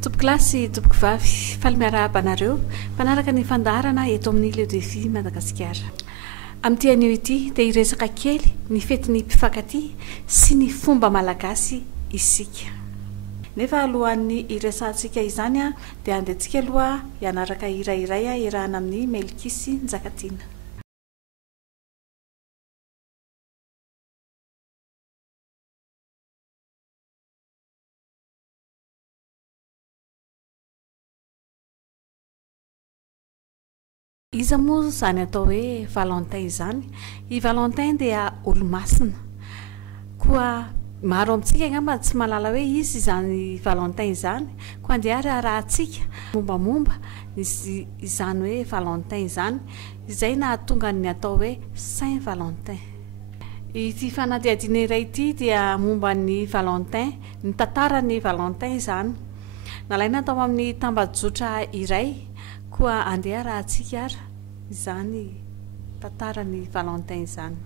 Topoklasy topoko vavy faly miarahaba anareo mpanaraka ny fandarana eto amin'ny Lieu de Vie Madagasikara. Amin'ity anio ity dia hiresaka kely ny fetin'ny mpifankatia sy ny fomba malagasy isika. Nefa alohan'ny hiresantsika izany dia andehantsika aloha hianaraka hirairay iarahana amin'ny Melikisy Njakatiana. Iza moa izany atao hoe Valentin izany? I Valentin dia olo-masina. Koa maro amintsika angamba tsy mahalala hoe izy izany Valentin izany, koa andeha rahantsika mombamomba izany hoe Valentin izany, izay nahatonga ny atao hoe Saint Valentin. Ity fanadihadiana iray ity dia momba ny Valentin, ny tantaran'ny Valentin izany. Nalaina tao amin'ny tambazotra iray, koa andeha rahantsika izany tantaran'ny Valentin izany.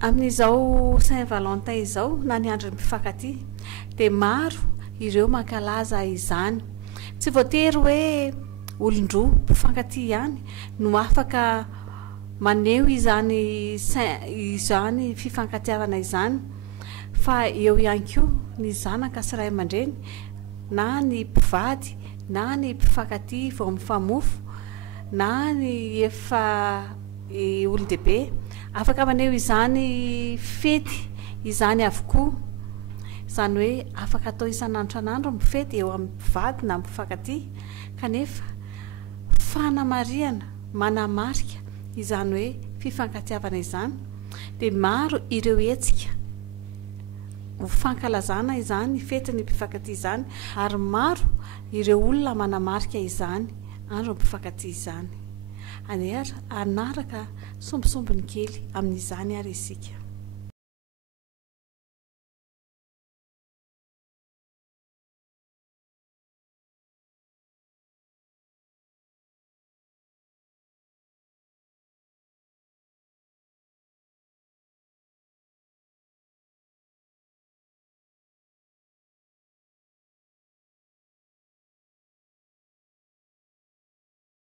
Amin'izao Saint Valentin izao na ny andron'ny mpifankatia dia maro ireo mankalaza izany. Tsy voatery hoe olon-droa mpifankatia ihany no afaka maneho izany fifankatiavana izany, fa eo ihany koa ny zanaka sy ray aman-dreny na ny mpivady na ny mpifankatia vao mifamofo na ny efa olon-dehibe afaka maneho izany fety izany avokoa. Izany hoe afaka atao isan'andro mifety eo amin'ny mpivady na mpifankatia, kanefa fanamariana manamarika izany hoe fifankatiavana izany. Dia maro ireo hetsika ho fankalazana izany fetin'ny mpifankatia izany, ary maro ireo olona manamarika izany andro mpifankatia izany. Andeha anaraka sombisombiny kely amin'izany ary isika.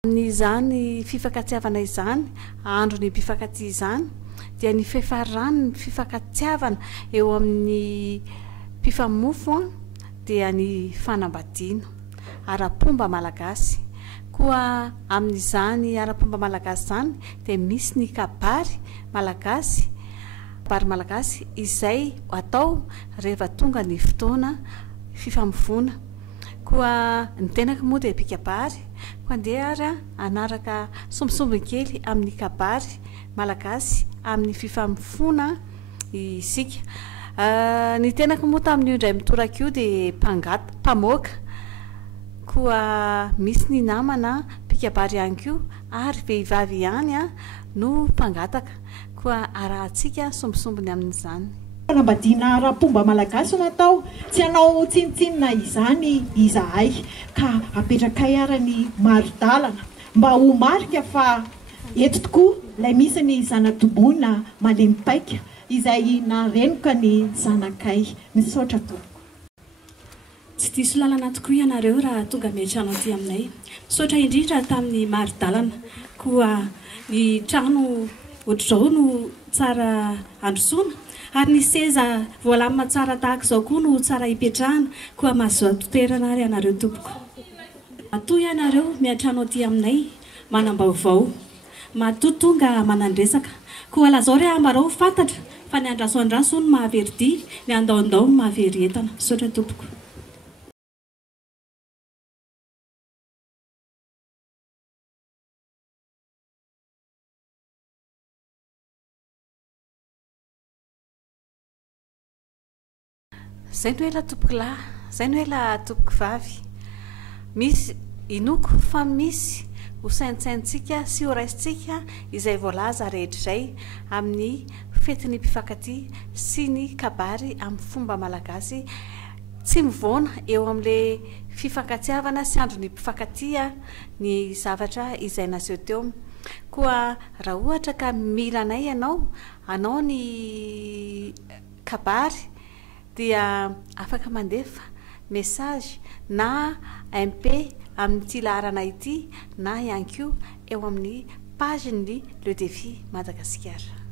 Amin'izany fifankatiavana izany, andro ny mpifankatia izany, dia ny fiafarany fifankatiavana eo amin'ny mpifamofo dia ny fanambadiana ara-pomba malagasy. Koa amin'izany ara-pomba malagasy izany dia misy ny kabary malagasy izay atao rehefa tonga ny fotoana fifamofoana. Koa ny tenaka moa dia pikabary, koa andeha anaraka sombisombiny kely amin'ny kabary malagasy amin'ny fifamofoana isika. Ny tenaka moa tamin'io indray mitoraka io dia mpamoaka, koa misy ny namana pikabary ihany koa, ary vehivavy ihany no mpangataka. Koa arahantsika sombisombiny amin'izany. Fanambadiana ara-pomba malagasy no atao, tsy hanao tsinitsinina izany izahay, ka apetrakay ara ny maro-dalana mba ho marika fa eto tokoa ilay misy ny zanatoboina malemy-paika izay narenoka ny zanakay. Misaotra tompoko. Tsy diso lalana tokoa ianareo raha tonga miantrano aty aminay. Misaotra indrindra tamin'ny maro-dalana, koa ny trano ohatr'izao no tsara androsoana, ary ny seza voalamina tsara tahaka izao koa no tsara hipetrahana, koa mahazo toerana ary ianareo tompoko. Matoa ianareo miantrano aty aminay manam-baovao, matoa tonga manandresaka, koa lazao ry amarao fantatra fa ny andrasoandraso no mahaveridi, ny andaondao no mahavery entana. Misaotra tompoko. Zay no ela tompoko lahy, zay no ela tompoko vavy. Misy inoko fa misy ho saintsaintsika sy ho raisintsika izay voalaza rehetraizay amin'ny fetin'ny mpifankatia sy ny kabary amin'ny fomba malagasy. Tsy mivoana eo amin'ilay fifankatiavana sy androny mpifankatia ny zavatra izay naseho teo. Koa raha ohatra ka mila anay anao ny kabary dia afaka mandefa message na MP amin'ity laharana ity na ihany koa eo amin'ny page ny Le Défi Madagasikara.